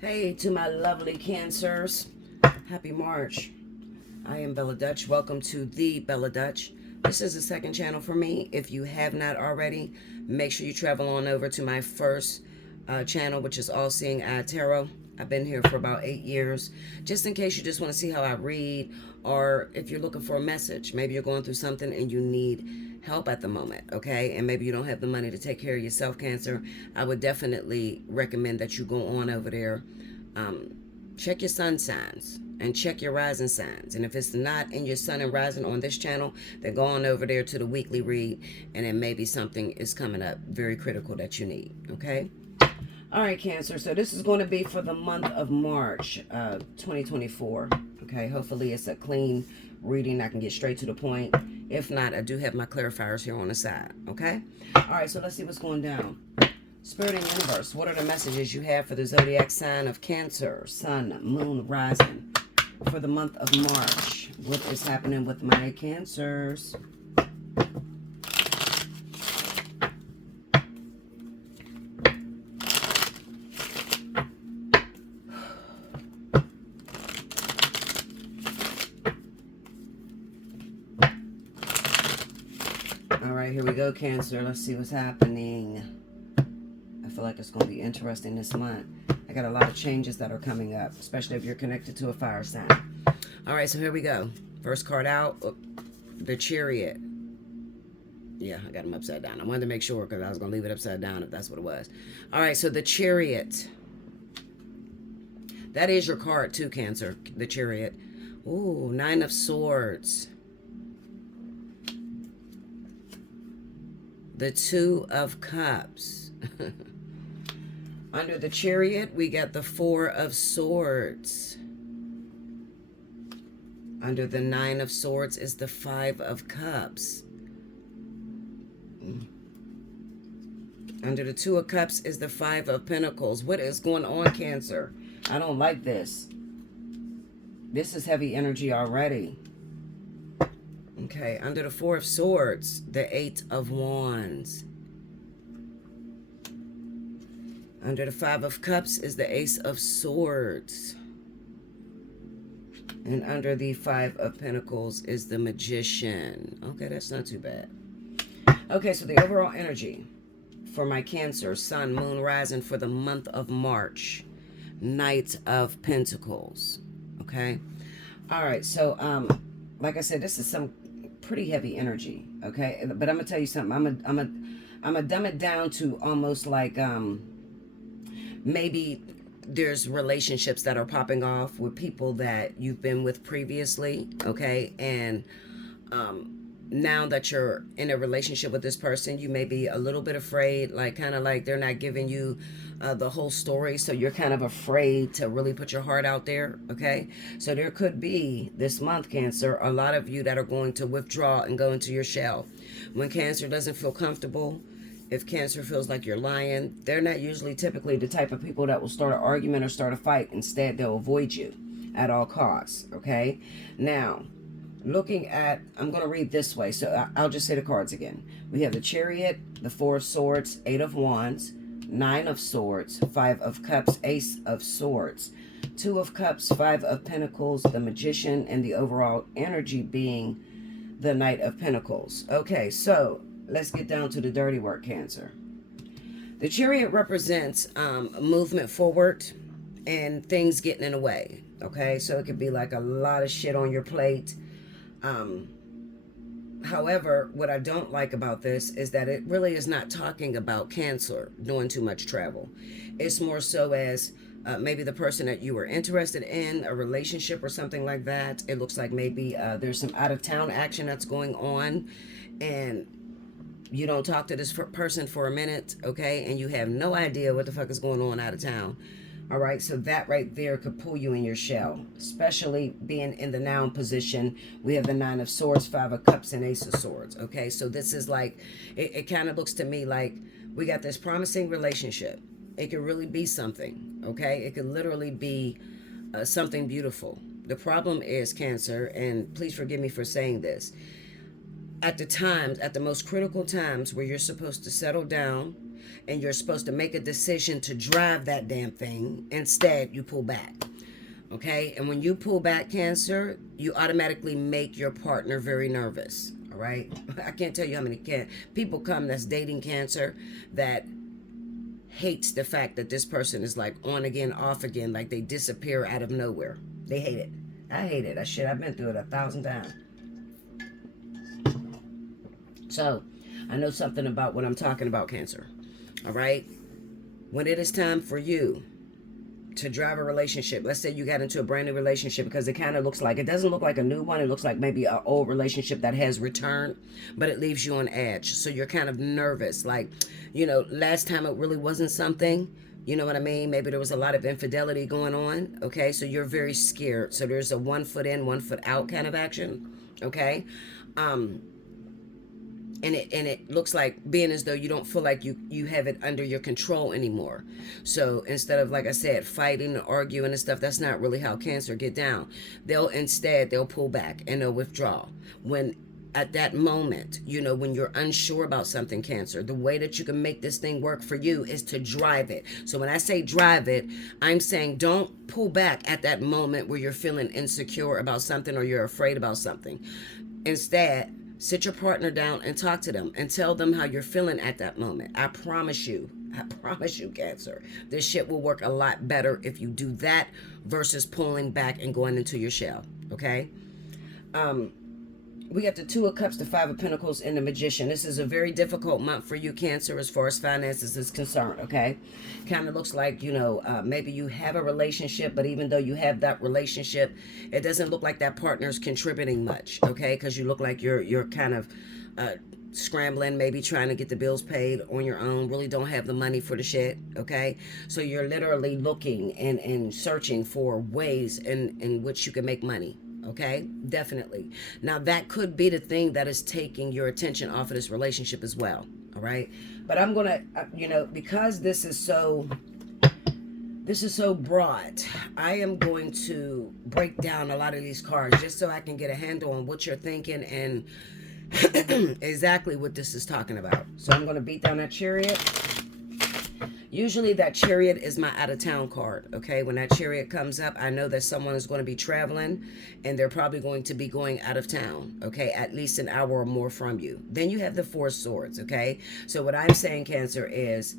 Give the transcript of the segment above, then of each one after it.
Hey, to my lovely Cancers. Happy March. I am Bella Dutch. Welcome to the Bella Dutch. This is the second channel for me. If you have not already, make sure you travel on over to my first channel, which is Allseeingeyetarot. I've been here for about 8 years. Just in case you just want to see how I read, or if you're looking for a message, maybe you're going through something and you need help at the moment, okay? And maybe you don't have the money to take care of yourself, Cancer. I would definitely recommend that you go on over there. Um, Check your sun signs and check your rising signs. And if it's not in your sun and rising on this channel, then go on over there to the weekly read, and then maybe something is coming up very critical that you need, okay? All right, Cancer. So this is going to be for the month of March 2024. Okay, hopefully it's a clean reading. I can get straight to the point. If not, I do have my clarifiers here on the side. Okay. All right, so let's see what's going down. Spirit and Universe, what are the messages you have for the zodiac sign of Cancer, Sun, Moon, Rising for the month of March? What is happening with my Cancers? All right, here we go, Cancer. Let's see what's happening. I feel like it's going to be interesting this month. I got a lot of changes that are coming up, especially if you're connected to a fire sign. All right, so here we go. First card out, the Chariot. Yeah, I got them upside down. I wanted to make sure because I was going to leave it upside down if that's what it was. All right, so the Chariot. That is your card too, Cancer, the Chariot. Ooh, Nine of Swords. The Two of Cups. Under the Chariot, we got the Four of Swords. Under the Nine of Swords is the Five of Cups. Under the Two of Cups is the Five of Pentacles. What is going on, Cancer? I don't like this. This is heavy energy already. Okay, under the Four of Swords, the Eight of Wands. Under the Five of Cups is the Ace of Swords. And under the Five of Pentacles is the Magician. Okay, that's not too bad. Okay, so the overall energy for my Cancer, Sun, Moon, Rising for the month of March. Knight of Pentacles. Okay? All right, so like I said, this is some pretty heavy energy, okay? But I'm going to tell you something. I'm gonna dumb it down to almost like maybe there's relationships that are popping off with people that you've been with previously, okay? And now that you're in a relationship with this person, you may be a little bit afraid, like kind of like they're not giving you the whole story, so you're kind of afraid to really put your heart out there, okay? So there could be this month, Cancer, a lot of you that are going to withdraw and go into your shell. When Cancer doesn't feel comfortable, if Cancer feels like you're lying, they're not usually typically the type of people that will start an argument or start a fight. Instead, they'll avoid you at all costs, okay? Now, looking at, I'm going to read this way, so I'll just say the cards again. We have the Chariot, the Four of Swords, Eight of Wands, Nine of Swords, Five of Cups, Ace of Swords, Two of Cups, Five of Pentacles, the Magician, and the overall energy being the Knight of Pentacles. Okay, so let's get down to the dirty work, Cancer. The Chariot represents movement forward and things getting in the way. Okay, so it could be like a lot of shit on your plate. However, what I don't like about this is that it really is not talking about Cancer doing too much travel. It's more so as maybe the person that you were interested in, a relationship or something like that. It looks like maybe there's some out-of-town action that's going on, and you don't talk to this person for a minute, okay, and you have no idea what the fuck is going on out of town. All right, so that right there could pull you in your shell, especially being in the noun position. We have the Nine of Swords, Five of Cups, and Ace of Swords. Okay, so this is like, it kind of looks to me like we got this promising relationship. It could really be something, okay? It could literally be something beautiful. The problem is, Cancer, and please forgive me for saying this, at the most critical times where you're supposed to settle down, and you're supposed to make a decision to drive that damn thing. Instead, you pull back. Okay? And when you pull back, Cancer, you automatically make your partner very nervous. All right? I can't tell you how many people come that's dating Cancer that hates the fact that this person is like on again, off again, like they disappear out of nowhere. They hate it. I hate it. I've been through it 1,000 times. So, I know something about what I'm talking about, Cancer. All right? When it is time for you to drive a relationship, let's say you got into a brand new relationship, because it kind of looks like, it doesn't look like a new one. It looks like maybe an old relationship that has returned, but it leaves you on edge. So you're kind of nervous. Like, last time it really wasn't something. You know what I mean? Maybe there was a lot of infidelity going on. Okay, so you're very scared. So there's a 1 foot in, 1 foot out kind of action. Okay, and it looks like being as though you don't feel like you have it under your control anymore. So instead of, like I said, fighting and arguing and stuff, that's not really how Cancer get down. They'll pull back and they'll withdraw. When at that moment, when you're unsure about something, Cancer, the way that you can make this thing work for you is to drive it. So when I say drive it, I'm saying don't pull back at that moment where you're feeling insecure about something or you're afraid about something. Instead, sit your partner down and talk to them and tell them how you're feeling at that moment. I promise you, Cancer, this shit will work a lot better if you do that versus pulling back and going into your shell. Okay? We got the 2 of Cups, the 5 of Pentacles, and the Magician. This is a very difficult month for you, Cancer, as far as finances is concerned, okay? Kind of looks like, maybe you have a relationship, but even though you have that relationship, it doesn't look like that partner's contributing much, okay? Because you look like you're kind of scrambling, maybe trying to get the bills paid on your own, really don't have the money for the shit, okay? So you're literally looking and searching for ways in which you can make money. Okay, definitely. Now that could be the thing that is taking your attention off of this relationship as well. All right, but I'm gonna, because this is so broad, I am going to break down a lot of these cards just so I can get a handle on what you're thinking and exactly what this is talking about. So I'm gonna beat down that Chariot. Usually that Chariot is my out of town card, okay? When that Chariot comes up, I know that someone is going to be traveling and they're probably going to be going out of town, okay? At least an hour or more from you. Then you have the 4 of Swords, okay? So what I'm saying, Cancer, is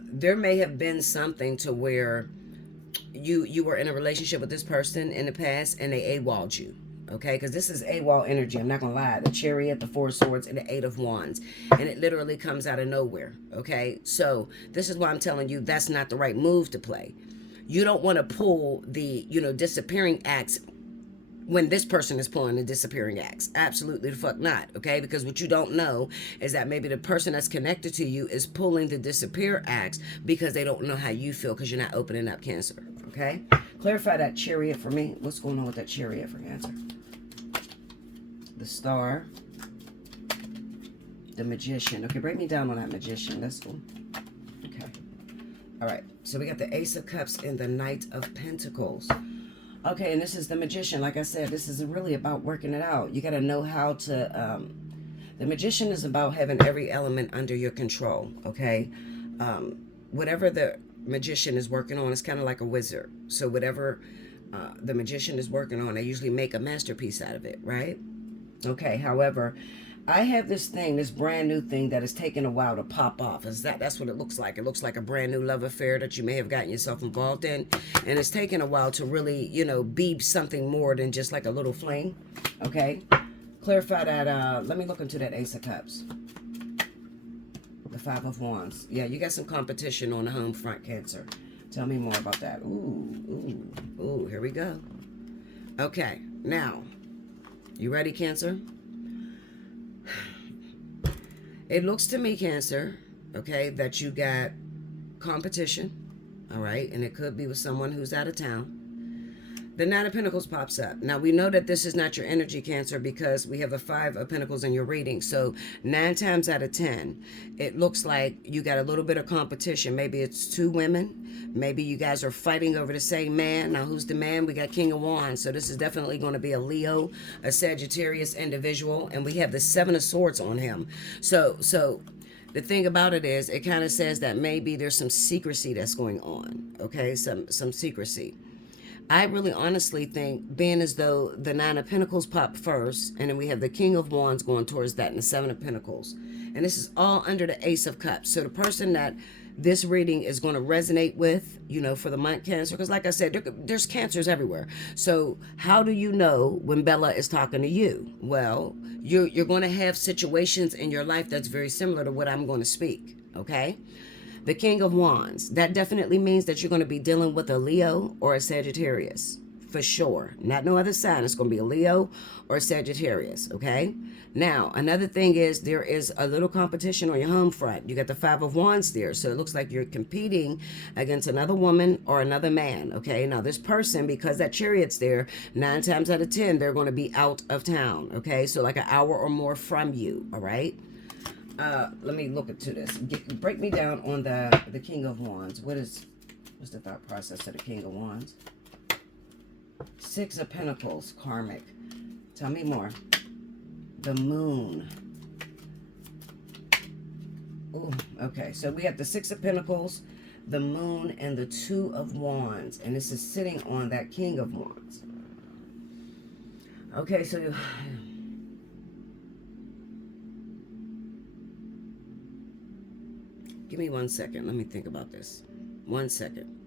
there may have been something to where you were in a relationship with this person in the past and they AWOL'd you. Okay, because this is AWOL energy. I'm not going to lie. The Chariot, the 4 of Swords, and the 8 of Wands. And it literally comes out of nowhere. Okay, so this is why I'm telling you that's not the right move to play. You don't want to pull the, disappearing acts when this person is pulling the disappearing acts. Absolutely the fuck not. Okay, because what you don't know is that maybe the person that's connected to you is pulling the disappear acts because they don't know how you feel because you're not opening up, Cancer. Okay, clarify that Chariot for me. What's going on with that Chariot for Cancer? The Star, the Magician. Okay, break me down on that Magician. That's cool. Okay. All right. So we got the Ace of Cups and the Knight of Pentacles. Okay, and this is the Magician. Like I said, this is really about working it out. You got to know how to... the Magician is about having every element under your control, okay? Whatever the Magician is working on, it's kind of like a wizard. So whatever the Magician is working on, they usually make a masterpiece out of it, right? Okay, however, I have this thing, this brand new thing that has taken a while to pop off. That's what it looks like. It looks like a brand new love affair that you may have gotten yourself involved in. And it's taken a while to really, be something more than just like a little fling. Okay? Clarify that. Let me look into that Ace of Cups. The 5 of Wands. Yeah, you got some competition on the home front, Cancer. Tell me more about that. Ooh, here we go. Okay, now... You ready, Cancer? It looks to me, Cancer, okay, that you got competition, all right? And it could be with someone who's out of town. The 9 of Pentacles pops up. Now, we know that this is not your energy, Cancer, because we have a 5 of Pentacles in your reading. So 9 times out of 10, it looks like you got a little bit of competition. Maybe it's 2 women. Maybe you guys are fighting over the same man. Now, who's the man? We got King of Wands. So this is definitely going to be a Leo, a Sagittarius individual. And we have the 7 of Swords on him. So the thing about it is, it kind of says that maybe there's some secrecy that's going on. Okay, some secrecy. I really honestly think, being as though the Nine of Pentacles popped first, and then we have the King of Wands going towards that, and the Seven of Pentacles. And this is all under the Ace of Cups. So the person that this reading is going to resonate with, for the month Cancer, because like I said, there's cancers everywhere. So how do you know when Bella is talking to you? Well, you're going to have situations in your life that's very similar to what I'm going to speak, okay? The King of Wands, that definitely means that you're going to be dealing with a Leo or a Sagittarius, for sure. Not no other sign. It's going to be a Leo or a Sagittarius, okay? Now, another thing is there is a little competition on your home front. You got the Five of Wands there, so it looks like you're competing against another woman or another man, okay? Now, this person, because that Chariot's there, 9 times out of 10, they're going to be out of town, okay? So like an hour or more from you, all right? Let me look into this. Break me down on the King of Wands. What's the thought process of the King of Wands? Six of Pentacles, karmic. Tell me more. The Moon. Ooh, okay. So we have the Six of Pentacles, the Moon, and the Two of Wands. And this is sitting on that King of Wands. Okay, so give me 1 second. Let me think about this. 1 second.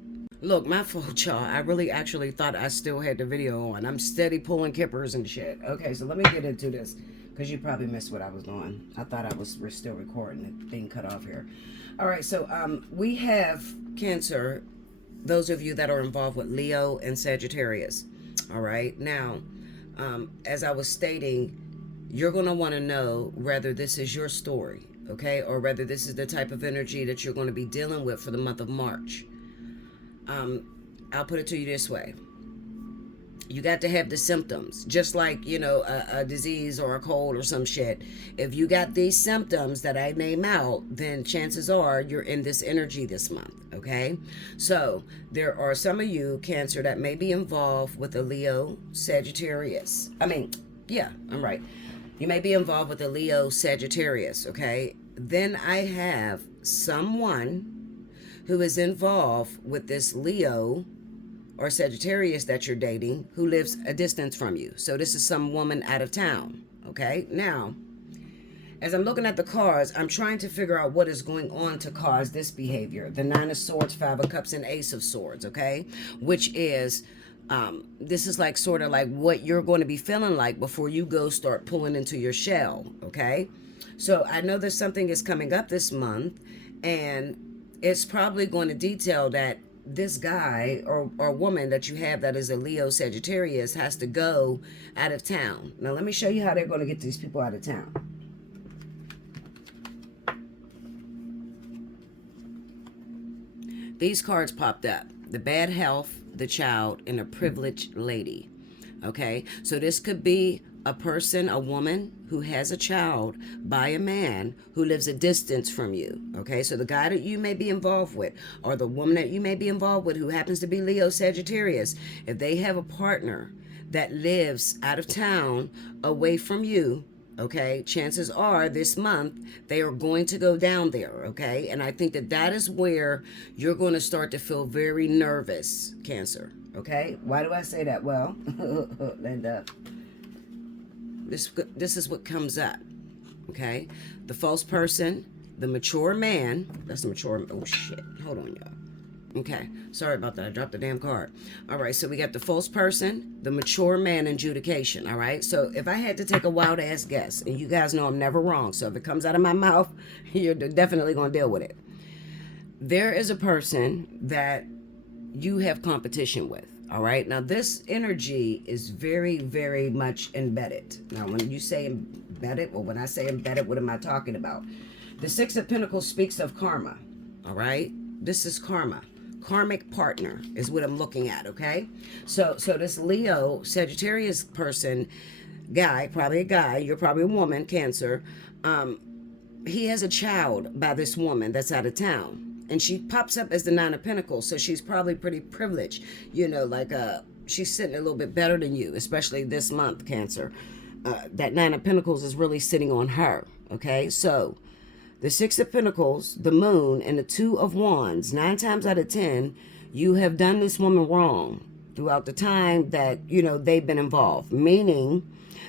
Look, my fault, y'all. I really actually thought I still had the video on. I'm steady pulling kippers and shit. Okay, so let me get into this, because you probably missed what I was doing. I thought we're still recording. The thing cut off here. All right, so we have Cancer, those of you that are involved with Leo and Sagittarius. All right, now, as I was stating, you're going to want to know whether this is your story, okay, or whether this is the type of energy that you're going to be dealing with for the month of March. I'll put it to you this way. You got to have the symptoms, just like, a disease or a cold or some shit. If you got these symptoms that I name out, then chances are you're in this energy this month, okay? So there are some of you, Cancer, that may be involved with a Leo Sagittarius. Yeah, I'm right. You may be involved with a Leo Sagittarius, okay? Then I have someone who is involved with this Leo or Sagittarius that you're dating who lives a distance from you. So this is some woman out of town, okay? Now, as I'm looking at the cards, I'm trying to figure out what is going on to cause this behavior. The Nine of Swords, Five of Cups, and Ace of Swords, okay? Which is, this is like sort of like what you're going to be feeling like before you go start pulling into your shell, okay? So I know that something is coming up this month, and it's probably going to detail that this guy or woman that you have that is a Leo Sagittarius has to go out of town. Now, let me show you how they're going to get these people out of town. These cards popped up. The bad health, the child, and a privileged lady. Okay, so this could be a person, a woman who has a child by a man who lives a distance from you. Okay, so the guy that you may be involved with, or the woman that you may be involved with who happens to be Leo Sagittarius, if they have a partner that lives out of town away from you, okay, chances are this month they are going to go down there, okay? And I think that is where you're going to start to feel very nervous, Cancer, okay? Why do I say that? Well, Linda, this is what comes up, okay? The false person, the mature man. That's the mature. Oh shit! Hold on, y'all. Okay, sorry about that. I dropped the damn card. All right, so we got the false person, the mature man, and adjudication. All right, so if I had to take a wild ass guess, and you guys know I'm never wrong, so if it comes out of my mouth, you're definitely gonna deal with it. There is a person that you have competition with. All right. Now, this energy is very, very much embedded. Now, when you say embedded, or when I say embedded, what am I talking about? The Six of Pentacles speaks of karma. All right. This is karma. Karmic partner is what I'm looking at. Okay. So this Leo Sagittarius person, guy, probably a guy, you're probably a woman, Cancer. He has a child by this woman that's out of town. And she pops up as the Nine of Pentacles, so she's probably pretty privileged. She's sitting a little bit better than you, especially this month, Cancer. That Nine of Pentacles is really sitting on her, okay? So The Six of Pentacles, the Moon, and the Two of Wands. 9 times out of 10, you have done this woman wrong throughout the time that, they've been involved. Meaning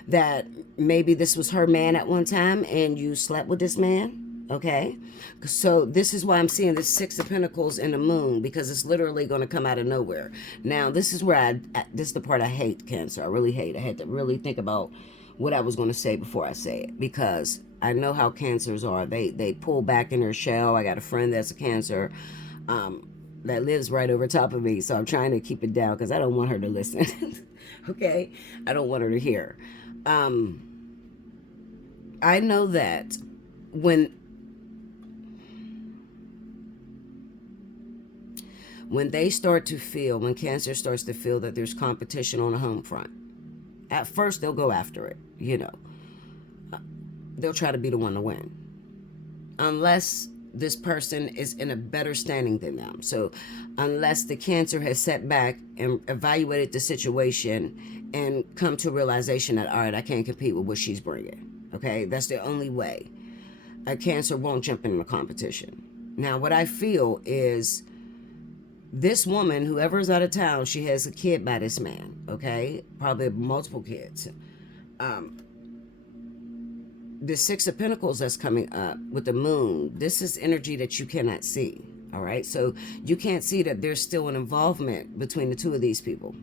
that maybe this was her man at one time and you slept with this man. Okay, so this is why I'm seeing the Six of Pentacles and the Moon, because it's literally going to come out of nowhere. Now, this is where this is the part I hate, Cancer. I really hate. I had to really think about what I was going to say before I say it, because I know how Cancers are. They pull back in their shell. I got a friend that's a Cancer that lives right over top of me, so I'm trying to keep it down because I don't want her to listen. Okay, I don't want her to hear. I know that when they start to feel, when Cancer starts to feel that there's competition on the home front, at first they'll go after it, They'll try to be the one to win. Unless this person is in a better standing than them. So unless the Cancer has sat back and evaluated the situation and come to a realization that, all right, I can't compete with what she's bringing. Okay, that's the only way. A Cancer won't jump into competition. Now, what I feel is this woman, whoever's out of town, she has a kid by this man, okay? Probably multiple kids. The Six of Pentacles that's coming up with the Moon, this is energy that you cannot see, all right? So you can't see that there's still an involvement between the two of these people,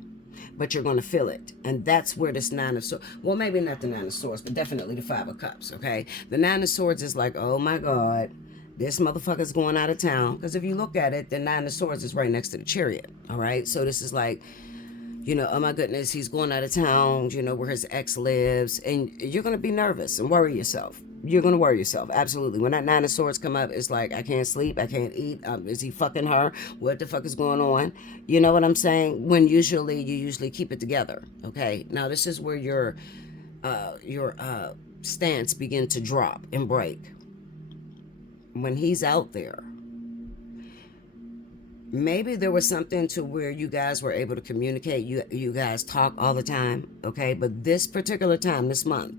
but you're going to feel it. And that's where this Nine of Swords, well, maybe not the Nine of Swords, but definitely the Five of Cups, okay? The Nine of Swords is like, oh my God, this motherfucker's going out of town. Because if you look at it, the Nine of Swords is right next to the Chariot. All right. So this is like, oh my goodness, he's going out of town, where his ex lives. And you're going to be nervous and worry yourself. You're going to worry yourself. Absolutely. When that Nine of Swords come up, it's like, I can't sleep. I can't eat. Is he fucking her? What the fuck is going on? You know what I'm saying? When you usually keep it together. Okay. Now this is where your stance begin to drop and break. When he's out there, maybe there was something to where you guys were able to communicate. You guys talk all the time, okay? But this particular time, this month,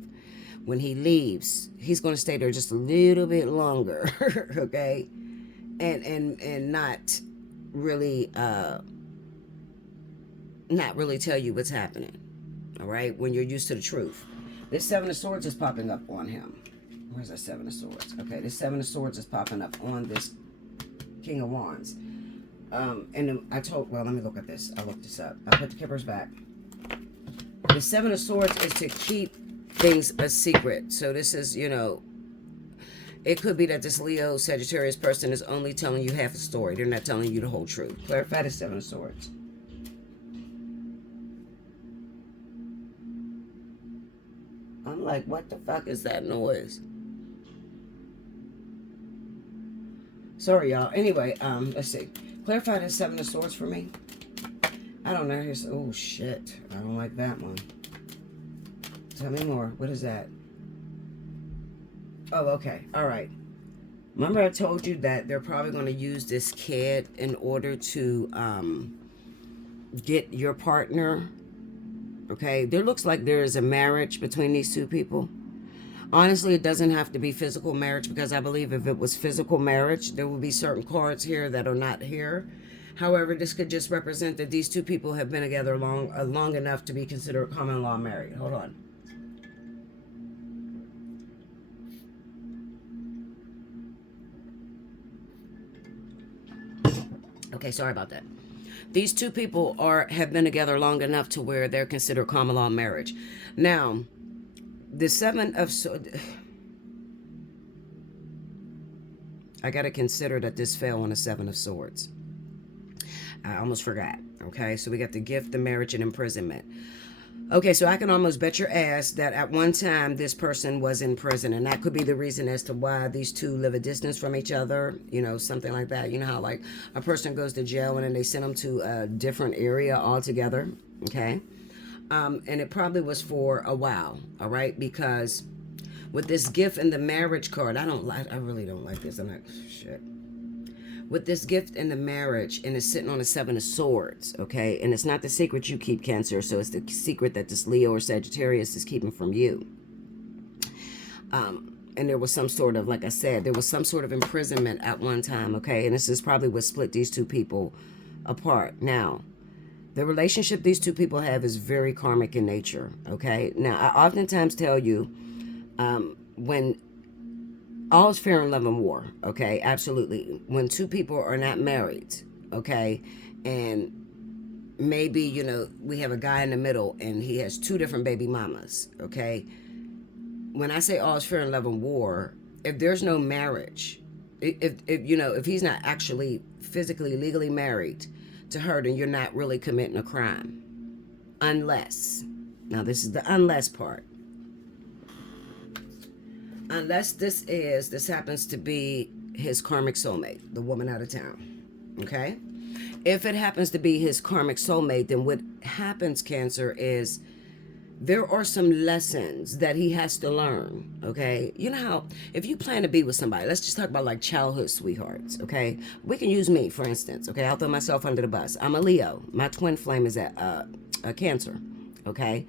when he leaves, he's going to stay there just a little bit longer, okay? And not really tell you what's happening, all right? When you're used to the truth. This Seven of Swords is popping up on him. Where's that Seven of Swords? Okay, this Seven of Swords is popping up on this King of Wands. Well, let me look at this. I'll look this up. I'll put the Kippers back. The Seven of Swords is to keep things a secret. So this is, it could be that this Leo Sagittarius person is only telling you half a story. They're not telling you the whole truth. Clarify the Seven of Swords. I'm like, what the fuck is that noise? Sorry, y'all. Anyway, let's see. Clarify the Seven of Swords for me. I don't know. Oh, shit. I don't like that one. Tell me more. What is that? Oh, okay. All right. Remember I told you that they're probably going to use this kid in order to get your partner. Okay. There looks like there is a marriage between these two people. Honestly, it doesn't have to be physical marriage, because I believe if it was physical marriage, there will be certain cards here that are not here. However, this could just represent that these two people have been together long enough to be considered common law married. Hold on. Okay, sorry about that. These two people have been together long enough to where they're considered common law marriage. Now, the Seven of Swords, I got to consider that this fell on the Seven of Swords. I almost forgot. Okay, so we got the gift, the marriage, and imprisonment. Okay, so I can almost bet your ass that at one time this person was in prison, and that could be the reason as to why these two live a distance from each other, something like that. You know how like a person goes to jail and then they send them to a different area altogether, okay? And it probably was for a while, all right? Because with this gift and the marriage card, I really don't like this. I'm like, shit. With this gift and the marriage, and it's sitting on a Seven of Swords, okay? And it's not the secret you keep, Cancer, so it's the secret that this Leo or Sagittarius is keeping from you. And there was some sort of, like I said, there was some sort of imprisonment at one time, okay? And this is probably what split these two people apart. Now, the relationship these two people have is very karmic in nature, okay? Now, I oftentimes tell you, when all is fair in love and war, okay? Absolutely. When two people are not married, okay? And maybe, you know, we have a guy in the middle and he has two different baby mamas, okay? When I say all is fair in love and war, if there's no marriage, if you know, if he's not actually physically, legally married to her, then you're not really committing a crime. Unless, now this is the unless part. Unless this happens to be his karmic soulmate, the woman out of town, okay? If it happens to be his karmic soulmate, then what happens, Cancer, is there are some lessons that he has to learn, okay? You know how, if you plan to be with somebody, let's just talk about like childhood sweethearts, okay? We can use me, for instance, okay? I'll throw myself under the bus. I'm a Leo. My twin flame is a Cancer, okay?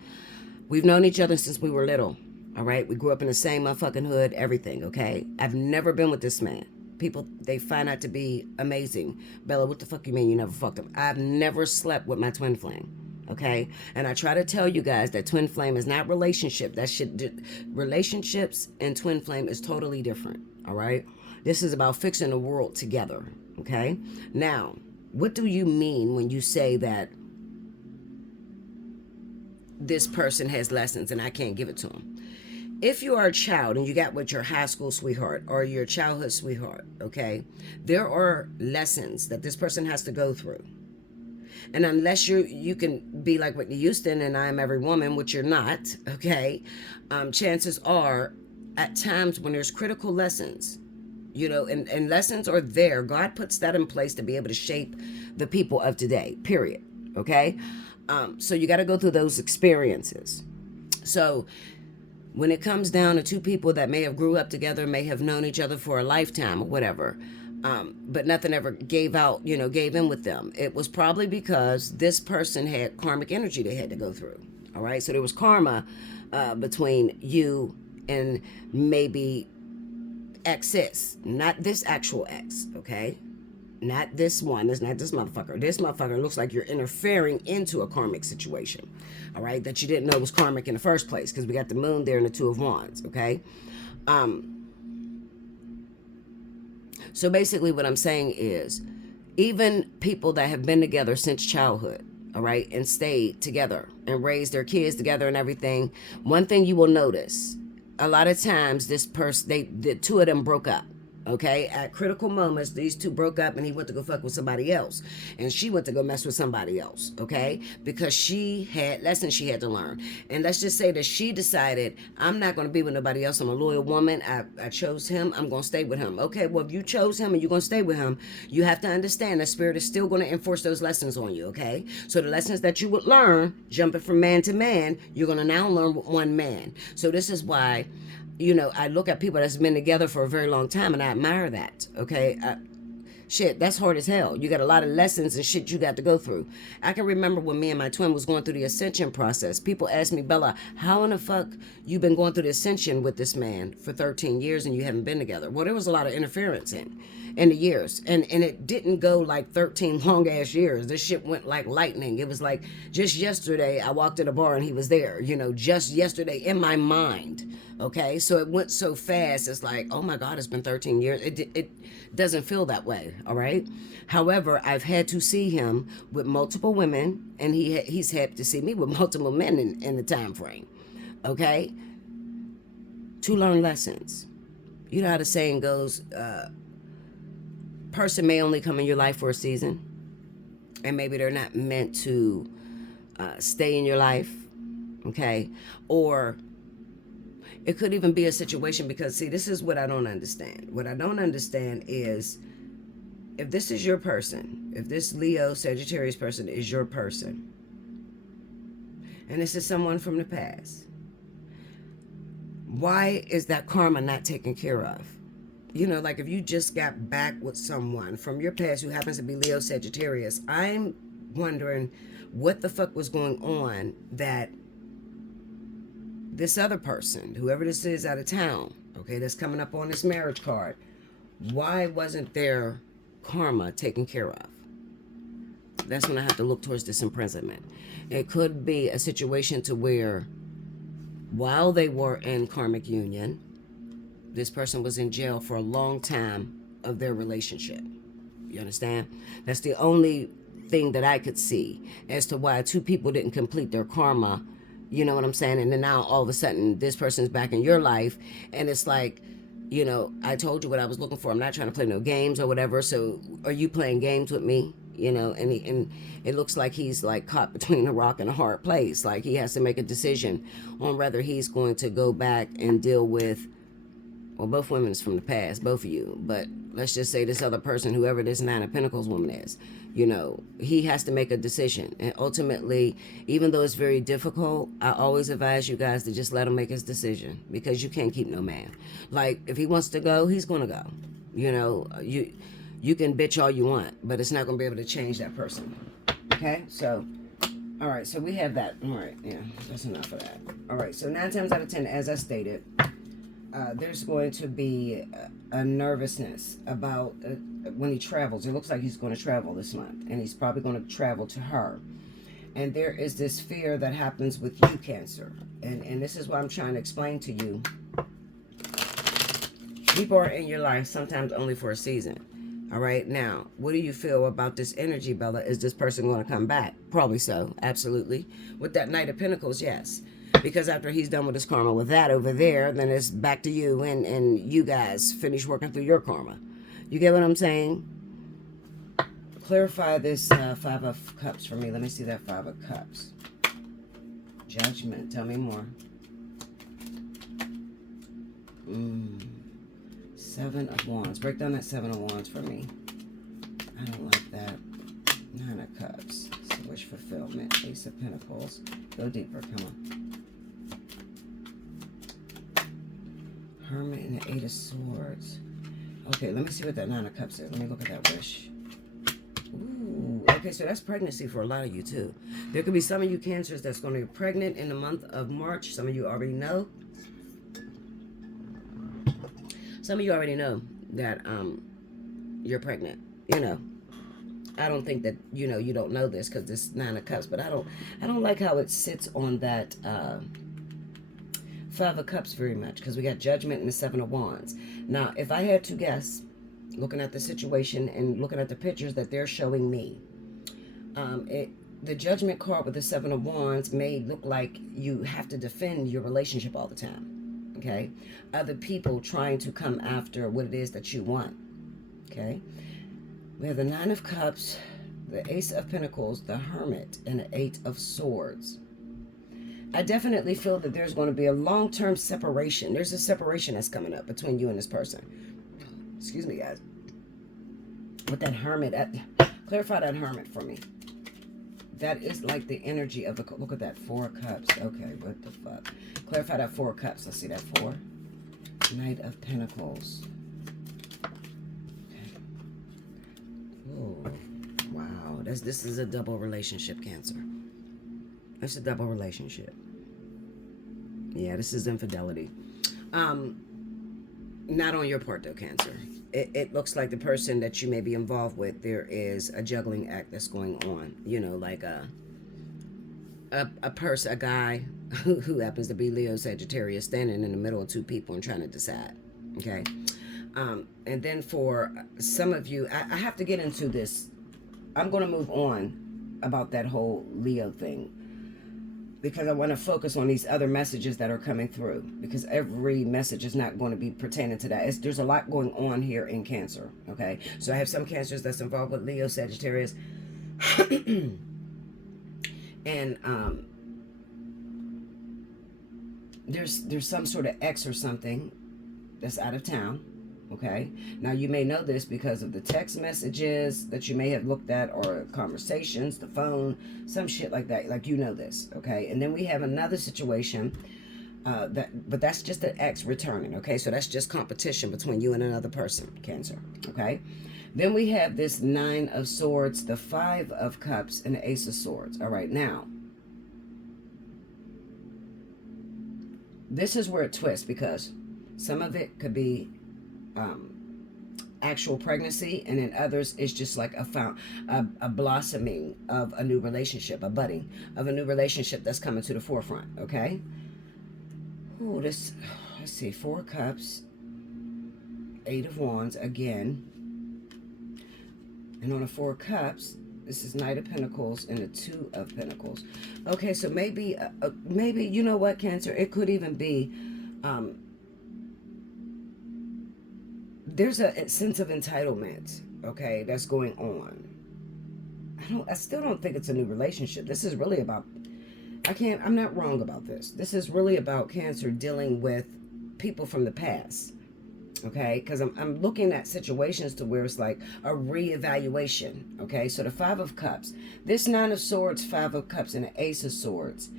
We've known each other since we were little, all right? We grew up in the same motherfucking hood, everything, okay? I've never been with this man. People, they find out to be amazing. Bella, what the fuck you mean you never fucked him? I've never slept with my twin flame, okay? And I try to tell you guys that twin flame is not relationship. That shit, relationships and twin flame is totally different, all right? This is about fixing the world together, okay? Now, what do you mean when you say that this person has lessons and I can't give it to him? If you are a child and you got with your high school sweetheart or your childhood sweetheart, okay, there are lessons that this person has to go through. And unless you can be like Whitney Houston and I am every woman, which you're not, okay, chances are at times when there's critical lessons, you know, and lessons are there. God puts that in place to be able to shape the people of today, period, okay? So you got to go through those experiences. So when it comes down to two people that may have grew up together, may have known each other for a lifetime or whatever, but nothing ever gave in with them, it was probably because this person had karmic energy they had to go through. All right, so there was karma between you and maybe exes, not this actual ex, okay? Not this one. It's not this motherfucker. This motherfucker looks like you're interfering into a karmic situation, all right, that you didn't know was karmic in the first place, because we got the moon there and the two of wands, okay? So basically what I'm saying is, even people that have been together since childhood, all right, and stayed together and raised their kids together and everything, one thing you will notice, a lot of times this person, the two of them broke up. Okay, at critical moments, these two broke up and he went to go fuck with somebody else. And she went to go mess with somebody else, okay? Because she had lessons she had to learn. And let's just say that she decided, I'm not going to be with nobody else. I'm a loyal woman. I chose him. I'm going to stay with him. Okay, well, if you chose him and you're going to stay with him, you have to understand that spirit is still going to enforce those lessons on you, okay? So the lessons that you would learn, jumping from man to man, you're going to now learn with one man. So this is why, you know, I look at people that's been together for a very long time and I admire that, okay? Shit, that's hard as hell. You got a lot of lessons and shit you got to go through. I can remember when me and my twin was going through the ascension process. People asked me, Bella, how in the fuck you been going through the ascension with this man for 13 years and you haven't been together? Well, there was a lot of interference in the years. And it didn't go like 13 long ass years. This shit went like lightning. It was like just yesterday I walked in a bar and he was there, you know, just yesterday in my mind. Okay, so it went so fast. It's like, oh my God, it's been 13 years. It doesn't feel that way, all right? However, I've had to see him with multiple women, and he's had to see me with multiple men in the time frame, okay? To learn lessons. You know how the saying goes, person may only come in your life for a season, and maybe they're not meant to stay in your life, okay? Or it could even be a situation because, see, this is what I don't understand. What I don't understand is if this is your person, if this Leo Sagittarius person is your person, and this is someone from the past, why is that karma not taken care of? You know, like if you just got back with someone from your past who happens to be Leo Sagittarius, I'm wondering what the fuck was going on that this other person, whoever this is out of town, Okay, that's coming up on this marriage card. Why wasn't their karma taken care of? That's when I have to look towards this imprisonment. It could be a situation to where while they were in karmic union, this person was in jail for a long time of their relationship. You understand? That's the only thing that I could see as to why two people didn't complete their karma. You know what I'm saying? And then now all of a sudden this person's back in your life, and it's like, I told you what I was looking for. I'm not trying to play no games or whatever. So are you playing games with me? And it looks like he's like caught between a rock and a hard place. Like he has to make a decision on whether he's going to go back and deal with, well, both women is from the past, both of you, but let's just say this other person, whoever this Nine of Pentacles woman is, he has to make a decision. And ultimately, even though it's very difficult, I always advise you guys to just let him make his decision, because you can't keep no man. Like, if he wants to go, he's going to go. You can bitch all you want, but it's not going to be able to change that person. Okay? So, all right, so we have that. All right, yeah, that's enough of that. All right, so 9 times out of 10, as I stated, there's going to be a nervousness about when he travels. It looks like he's going to travel this month, and he's probably going to travel to her. And there is this fear that happens with you, Cancer. And this is what I'm trying to explain to you. People are in your life sometimes only for a season. All right, now, what do you feel about this energy, Bella? Is this person going to come back? Probably so, absolutely. With that Knight of Pentacles, yes. Because after he's done with his karma with that over there, then it's back to you, and you guys finish working through your karma. You get what I'm saying? Clarify this 5 of Cups for me. Let me see that 5 of Cups. Judgment. Tell me more. 7 of Wands. Break down that 7 of Wands for me. I don't like that. 9 of Cups. So wish fulfillment. Ace of Pentacles. Go deeper. Come on. Hermit and the 8 of Swords. Okay, let me see what that 9 of Cups is. Let me look at that wish. Ooh, okay, so that's pregnancy for a lot of you too. There could be some of you Cancers that's going to be pregnant in the month of March. Some of you already know. Some of you already know that you're pregnant. I don't think that you don't know this because this 9 of Cups, but I don't like how it sits on that 5 of Cups very much, because we got Judgment and the 7 of Wands. Now, if I had to guess, looking at the situation and looking at the pictures that they're showing me, the Judgment card with the 7 of Wands may look like you have to defend your relationship all the time. Okay? Other people trying to come after what it is that you want. Okay? We have the 9 of Cups, the Ace of Pentacles, the Hermit, and the 8 of Swords. I definitely feel that there's going to be a long-term separation. There's a separation that's coming up between you and this person. Excuse me, guys. With that Hermit, clarify that Hermit for me. That is like the energy of the... Look at that, 4 of Cups. Okay, what the fuck? Clarify that 4 of Cups. Let's see that 4. Knight of Pentacles. Okay. Oh, wow. This is a double relationship, Cancer. It's a double relationship. Yeah, this is infidelity. Not on your part, though, Cancer. It looks like the person that you may be involved with, there is a juggling act that's going on. Like a guy who happens to be Leo Sagittarius standing in the middle of 2 people and trying to decide. Okay? And then for some of you, I have to get into this. I'm going to move on about that whole Leo thing, because I want to focus on these other messages that are coming through, because every message is not going to be pertaining to that. There's a lot going on here in Cancer, okay? So I have some Cancers that's involved with Leo, Sagittarius, and there's some sort of ex or something that's out of town, okay? Now, you may know this because of the text messages that you may have looked at, or conversations, the phone, some shit like that. Like, this, okay? And then we have another situation, but that's just an ex returning, okay? So that's just competition between you and another person, Cancer, okay? Then we have this 9 of Swords, the 5 of Cups, and the Ace of Swords. All right, now, this is where it twists, because Some of it could be actual pregnancy, and in others it's just like a blossoming of a new relationship, a budding of a new relationship that's coming to the forefront. Okay. Oh, this, let's see, 4 cups, 8 of Wands again, and on the 4 cups, this is Knight of Pentacles and the 2 of Pentacles. Okay, so maybe maybe, you know what, Cancer, it could even be there's a sense of entitlement, okay, that's going on. I still don't think it's a new relationship. This is really about, I'm not wrong about this. This is really about, Cancer, dealing with people from the past. Okay, because I'm looking at situations to where it's like a reevaluation. Okay, so the 5 of Cups, this 9 of Swords, 5 of Cups, and the Ace of Swords.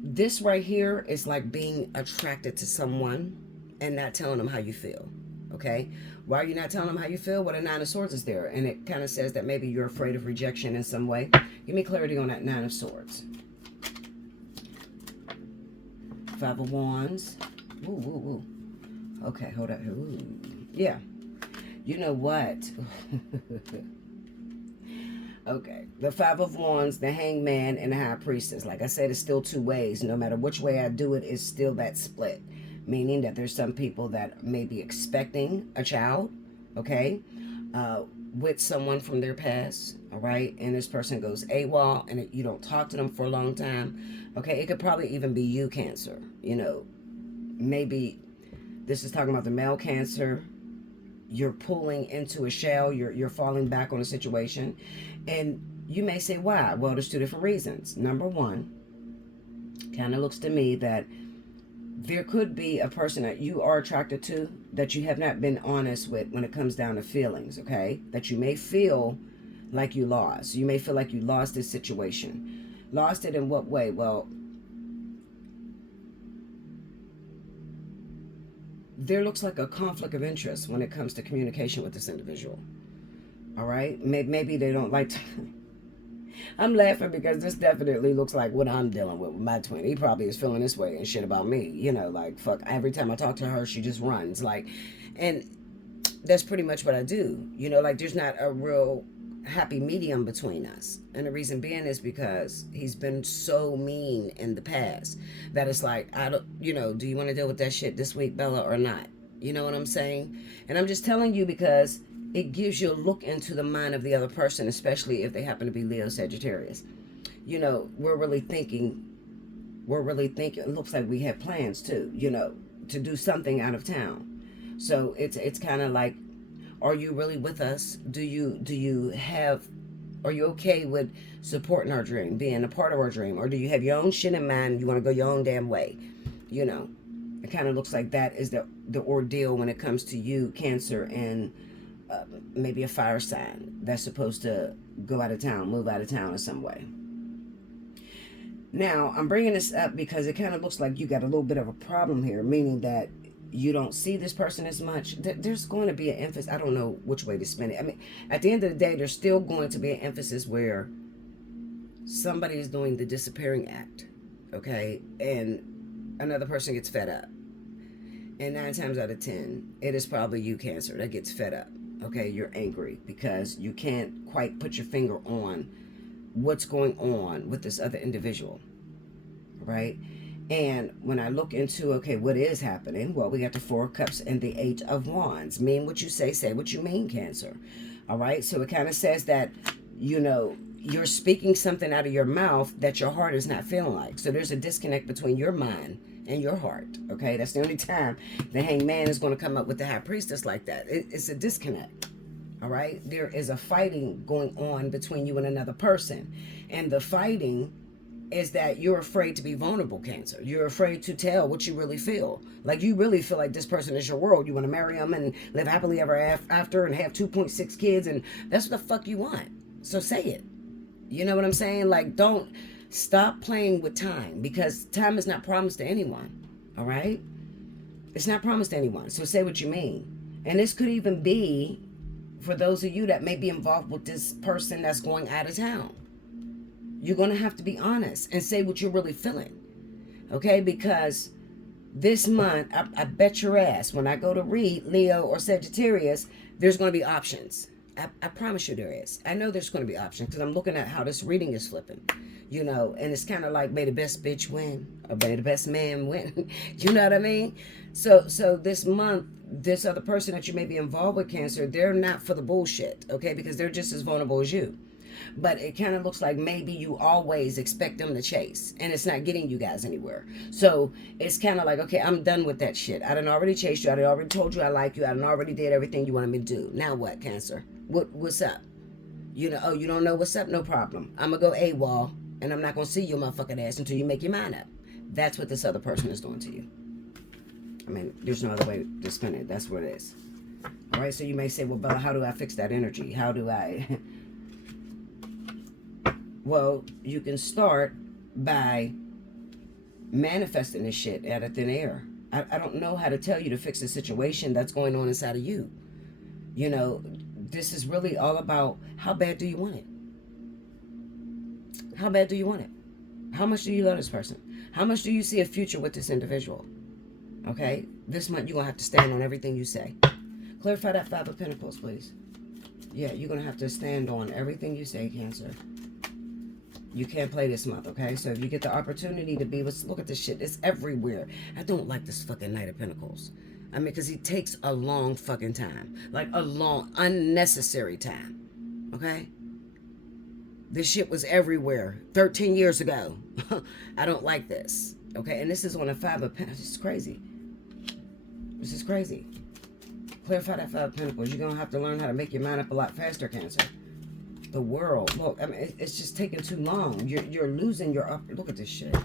This right here is like being attracted to someone and not telling them how you feel. Okay, why are you not telling them how you feel? Well, the 9 of Swords is there, and it kind of says that maybe you're afraid of rejection in some way. Give me clarity on that 9 of Swords. 5 of Wands. Woo, woo, woo. Okay, hold up. Ooh. Yeah. You know what? Okay. The 5 of Wands, the Hangman, and the High Priestess. Like I said, it's still 2 ways. No matter which way I do it, it's still that split. Meaning that there's some people that may be expecting a child, okay, with someone from their past, all right? And this person goes AWOL, and you don't talk to them for a long time, okay? It could probably even be you, Cancer. You know, maybe this is talking about the male, Cancer. You're pulling into a shell. You're falling back on a situation. And you may say, why? Well, there's 2 different reasons. Number one, kind of looks to me that there could be a person that you are attracted to that you have not been honest with when it comes down to feelings, okay? That you may feel like you lost. You may feel like you lost this situation. Lost it in what way? Well, there looks like a conflict of interest when it comes to communication with this individual. All right? Maybe they don't like to... I'm laughing because this definitely looks like what I'm dealing with my twin. He probably is feeling this way and shit about me. You know, like, fuck, every time I talk to her, she just runs. Like, and that's pretty much what I do. You know, like, there's not a real happy medium between us. And the reason being is because he's been so mean in the past that it's like, I don't, you know, do you want to deal with that shit this week, Bella, or not? You know what I'm saying? And I'm just telling you because it gives you a look into the mind of the other person, especially if they happen to be Leo, Sagittarius. You know, we're really thinking, it looks like we have plans too, you know, to do something out of town. So it's kind of like, are you really with us? Are you okay with supporting our dream, being a part of our dream? Or do you have your own shit in mind? You want to go your own damn way? You know, it kind of looks like that is the ordeal when it comes to you, Cancer, and maybe a fire sign that's supposed to go out of town, move out of town in some way. Now, I'm bringing this up because it kind of looks like you got a little bit of a problem here, meaning that you don't see this person as much. There's going to be an emphasis. I don't know which way to spin it. I mean, at the end of the day, there's still going to be an emphasis where somebody is doing the disappearing act, okay? And another person gets fed up. And 9 times out of 10, it is probably you, Cancer, that gets fed up. Okay, you're angry because you can't quite put your finger on what's going on with this other individual, right? And when I look into, okay, what is happening? Well, we got the 4 of Cups and the 8 of Wands. Mean what you say what you mean, Cancer. All right, so it kind of says that, you know, you're speaking something out of your mouth that your heart is not feeling like. So there's a disconnect between your mind and your heart, okay? That's the only time the Hangman is going to come up with the High Priestess like that. It's a disconnect, all right? There is a fighting going on between you and another person. And the fighting is that you're afraid to be vulnerable, Cancer. You're afraid to tell what you really feel. Like, you really feel like this person is your world. You want to marry them and live happily ever after and have 2.6 kids, and that's what the fuck you want. So say it. You know what I'm saying? Like, don't stop playing with time, because time is not promised to anyone. All right? It's not promised to anyone. So say what you mean. And this could even be for those of you that may be involved with this person that's going out of town. You're going to have to be honest and say what you're really feeling. Okay? Because This month, I bet your ass, when I go to read Leo or Sagittarius, there's going to be options. I promise you there is. I know there's going to be options because I'm looking at how this reading is flipping. You know, and it's kind of like, may the best bitch win, or may the best man win. You know what I mean? So this month, this other person that you may be involved with, Cancer, they're not for the bullshit, okay? Because they're just as vulnerable as you. But it kind of looks like maybe you always expect them to chase, and it's not getting you guys anywhere. So it's kind of like, okay, I'm done with that shit. I done already chased you. I done already told you I like you. I done already did everything you wanted me to do. Now what, Cancer? What's up? You know, oh, you don't know what's up? No problem. I'm going to go AWOL, and I'm not going to see your motherfucking ass until you make your mind up. That's what this other person is doing to you. I mean, there's no other way to spin it. That's what it is. All right, so you may say, well, Bella, how do I fix that energy? How do I... Well, you can start by manifesting this shit out of thin air. I don't know how to tell you to fix the situation that's going on inside of you. You know, this is really all about how bad do you want it? How bad do you want it? How much do you love this person? How much do you see a future with this individual? Okay? This month you're going to have to stand on everything you say. Clarify that Five of Pentacles, please. Yeah, you're going to have to stand on everything you say, Cancer. You can't play this month, okay? So if you get the opportunity to be with... Look at this shit. It's everywhere. I don't like this fucking Knight of Pentacles. I mean, because he takes a long fucking time. Like a long, unnecessary time. Okay? This shit was everywhere 13 years ago. I don't like this. Okay? And this is on a Five of Pentacles. This is crazy. This is crazy. Clarify that Five of Pentacles. You're going to have to learn how to make your mind up a lot faster, Cancer. The world. Look, I mean, it's just taking too long. You're losing your... Look at this shit.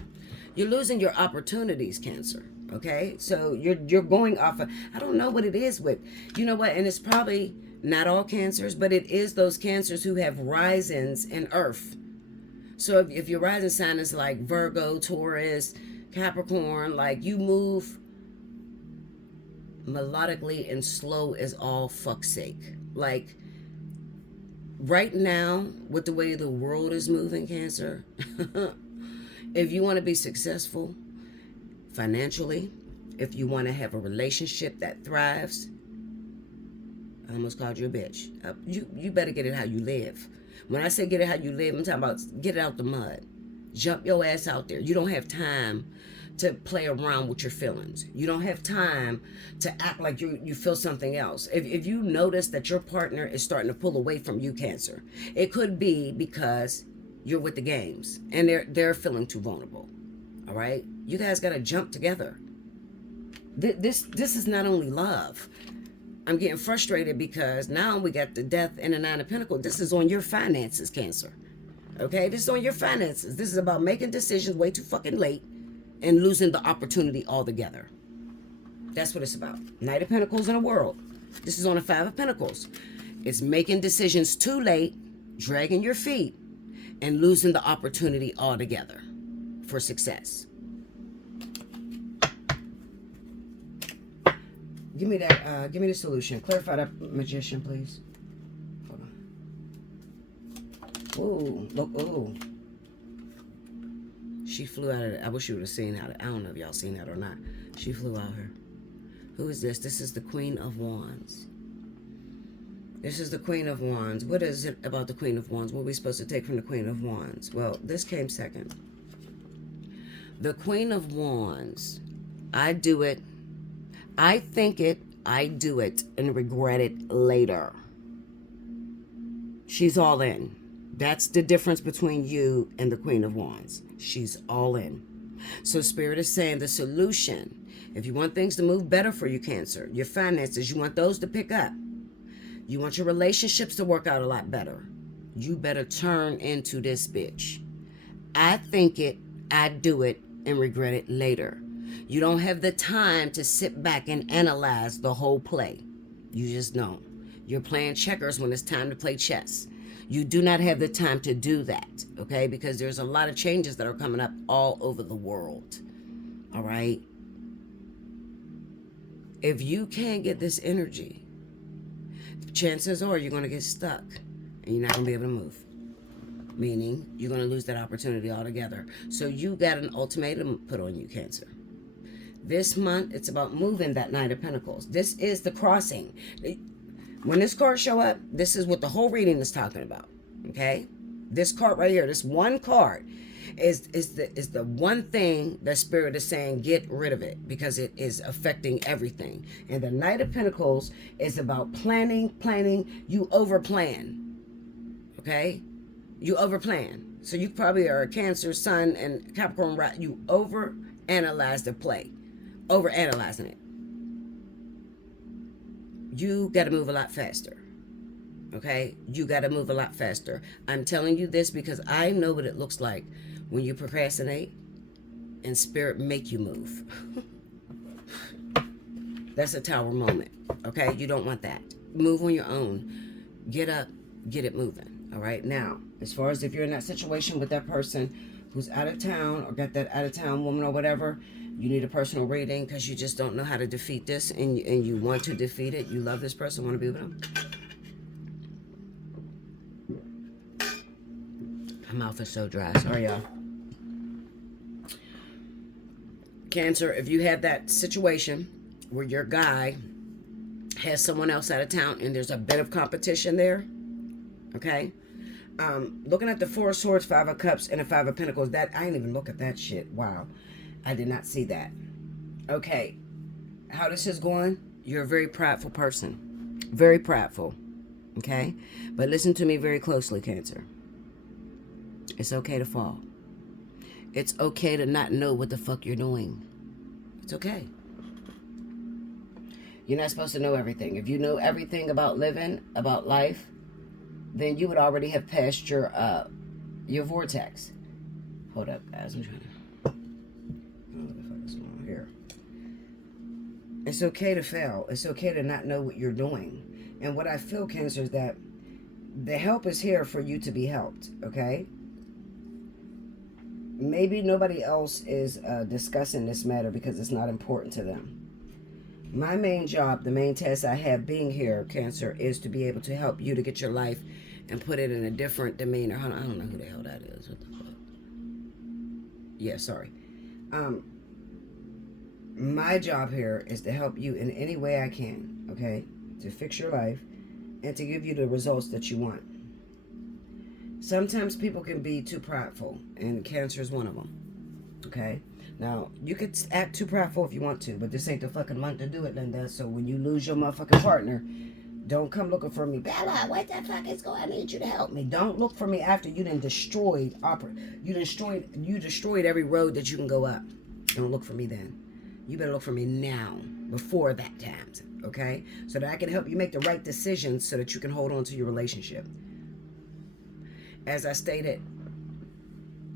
You're losing your opportunities, Cancer. Okay? So you're going off of... I don't know what it is with... You know what? And it's probably not all Cancers, but it is those Cancers who have risings in Earth. So if your rising sign is like Virgo, Taurus, Capricorn, like you move melodically and slow as all fuck's sake. Like... Right now, with the way the world is moving, Cancer, if you want to be successful financially, if you want to have a relationship that thrives, I almost called you a bitch. You better get it how you live. When I say get it how you live, I'm talking about get it out the mud. Jump your ass out there. You don't have time to play around with your feelings. You don't have time to act like you feel something else. If you notice that your partner is starting to pull away from you, Cancer, it could be because you're with the games and they're feeling too vulnerable. All right? You guys got to jump together. This is not only love. I'm getting frustrated because now we got the Death and the Nine of Pentacles. This is on your finances, Cancer. Okay? This is on your finances. This is about making decisions way too fucking late and losing the opportunity altogether. That's what it's about. Knight of Pentacles in a world. This is on a Five of Pentacles. It's making decisions too late, dragging your feet, and losing the opportunity altogether for success. Give me that. Give me the solution. Clarify that, Magician, please. Hold on. Ooh, look. Ooh. She flew out of it. I wish you would have seen that. I don't know if y'all seen that or not. She flew out here. Who is this? This is the Queen of Wands. This is the Queen of Wands. What is it about the Queen of Wands? What are we supposed to take from the Queen of Wands? Well, this came second. The Queen of Wands. I do it. I think it. I do it and regret it later. She's all in. That's the difference between you and the Queen of Wands. She's all in. So Spirit is saying the solution, if you want things to move better for you, Cancer, your finances, you want those to pick up. You want your relationships to work out a lot better. You better turn into this bitch. I think it, I do it, and regret it later. You don't have the time to sit back and analyze the whole play. You just don't. You're playing checkers when it's time to play chess. You do not have the time to do that, okay? Because there's a lot of changes that are coming up all over the world, all right? If you can't get this energy, chances are you're going to get stuck and you're not going to be able to move, meaning you're going to lose that opportunity altogether. So you got an ultimatum put on you, Cancer. This month, it's about moving that Knight of Pentacles. This is the crossing. When this card show up, this is what the whole reading is talking about. Okay? This card right here, this one card is the one thing that Spirit is saying, get rid of it, because it is affecting everything. And the Knight of Pentacles is about planning. You overplan. Okay? You overplan. So you probably are a Cancer, Sun, and Capricorn, right? You overanalyze the play. Overanalyzing it. You got to move a lot faster. Okay? You got to move a lot faster. I'm telling you this because I know what it looks like when you procrastinate and Spirit make you move. That's a Tower moment. Okay? You don't want that. Move on your own. Get up. Get it moving. All right? Now, as far as if you're in that situation with that person who's out of town or got that out of town woman or whatever, you need a personal reading because you just don't know how to defeat this, and you want to defeat it. You love this person, want to be with them. My mouth is so dry. Sorry, y'all. Cancer, if you have that situation where your guy has someone else out of town and there's a bit of competition there, okay? Looking at the Four of Swords, Five of Cups, and the Five of Pentacles, that I didn't even look at that shit. Wow. I did not see that. Okay. How this is going, you're a very prideful person. Very prideful. Okay? But listen to me very closely, Cancer. It's okay to fall. It's okay to not know what the fuck you're doing. It's okay. You're not supposed to know everything. If you know everything about living, about life, then you would already have passed your vortex. Hold up, guys. I'm trying to... what the fuck is going on here? It's okay to fail. It's okay to not know what you're doing. And what I feel, Cancer, is that the help is here for you to be helped, okay? Maybe nobody else is discussing this matter because it's not important to them. My main job, the main task I have being here, Cancer, is to be able to help you to get your life and put it in a different demeanor. I don't know who the hell that is. What the fuck? Yeah, sorry. My job here is to help you in any way I can, okay? To fix your life and to give you the results that you want. Sometimes people can be too prideful, and Cancer is one of them, okay? Now, you could act too prideful if you want to, but this ain't the fucking month to do it, Linda. So when you lose your motherfucking partner, don't come looking for me. Bella, what the fuck is going on? I need you to help me. Don't look for me after you done destroyed every road that you can go up. Don't look for me then. You better look for me now, before that time, okay? So that I can help you make the right decisions so that you can hold on to your relationship. As I stated,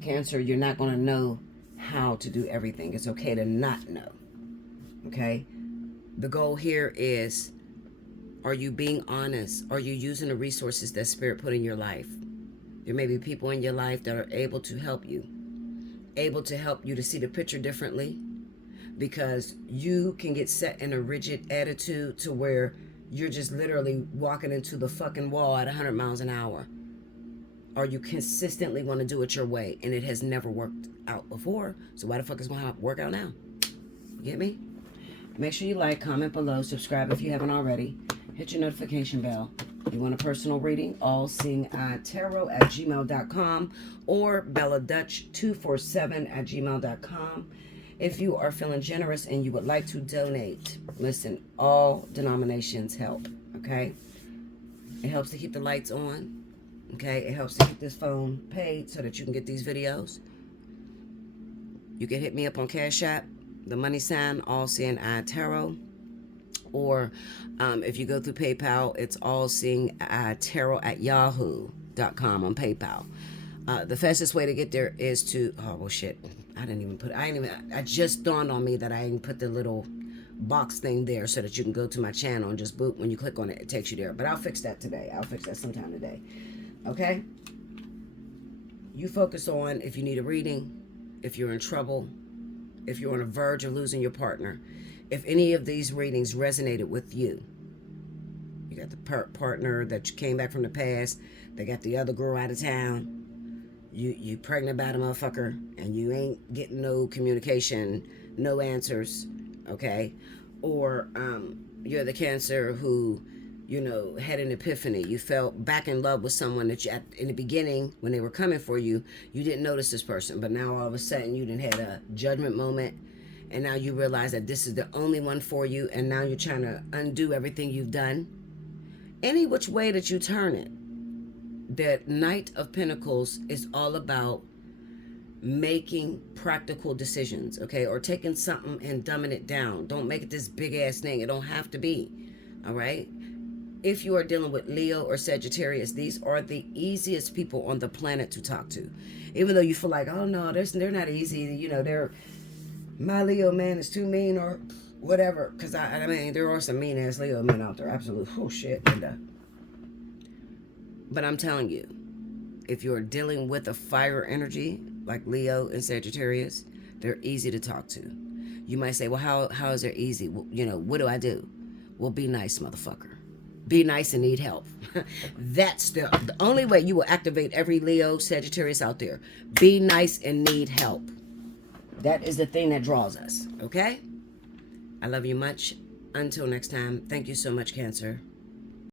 Cancer, you're not going to know how to do everything. It's okay to not know, okay? The goal here is, are you being honest? Are you using the resources that Spirit put in your life? There may be people in your life that are able to help you to see the picture differently, because you can get set in a rigid attitude to where you're just literally walking into the fucking wall at 100 miles an hour. Or you consistently want to do it your way, and it has never worked out before. So why the fuck is it going to work out now? You get me? Make sure you like, comment below, subscribe if you haven't already. Hit your notification bell. You want a personal reading? Allseeingeyetarot@gmail.com or belladutch247@gmail.com. If you are feeling generous and you would like to donate, listen, all denominations help, okay? It helps to keep the lights on, okay? It helps to keep this phone paid so that you can get these videos. You can hit me up on Cash App, the money sign, Allseeingeyetarot. Or if you go through PayPal, it's allseeingeyetarot@yahoo.com on PayPal. The fastest way to get there is to, oh, well, shit. I just dawned on me that I didn't put the little box thing there so that you can go to my channel and just boop. When you click on it, it takes you there. But I'll fix that today. I'll fix that sometime today. Okay? You focus on if you need a reading, if you're in trouble, if you're on the verge of losing your partner. If any of these readings resonated with you, you got the partner that you came back from the past, they got the other girl out of town, you pregnant about a motherfucker, and you ain't getting no communication, no answers, okay? Or you're the Cancer who, you know, had an epiphany. You felt back in love with someone that you, in the beginning, when they were coming for you, you didn't notice this person. But now all of a sudden you didn't had a judgment moment. And now you realize that this is the only one for you. And now you're trying to undo everything you've done. Any which way that you turn it, the Knight of Pentacles is all about making practical decisions, okay? Or taking something and dumbing it down. Don't make it this big ass thing. It don't have to be, all right? If you are dealing with Leo or Sagittarius, these are the easiest people on the planet to talk to. Even though you feel like, oh no, they're not easy. You know, my Leo man is too mean or whatever. Because I mean, there are some mean ass Leo men out there. Absolutely. Oh shit. But I'm telling you, if you're dealing with a fire energy like Leo and Sagittarius, they're easy to talk to. You might say, well, how is it easy? Well, you know, what do I do? Well, be nice, motherfucker. Be nice and need help. That's the only way you will activate every Leo, Sagittarius out there. Be nice and need help. That is the thing that draws us, okay? I love you much. Until next time, thank you so much, Cancer.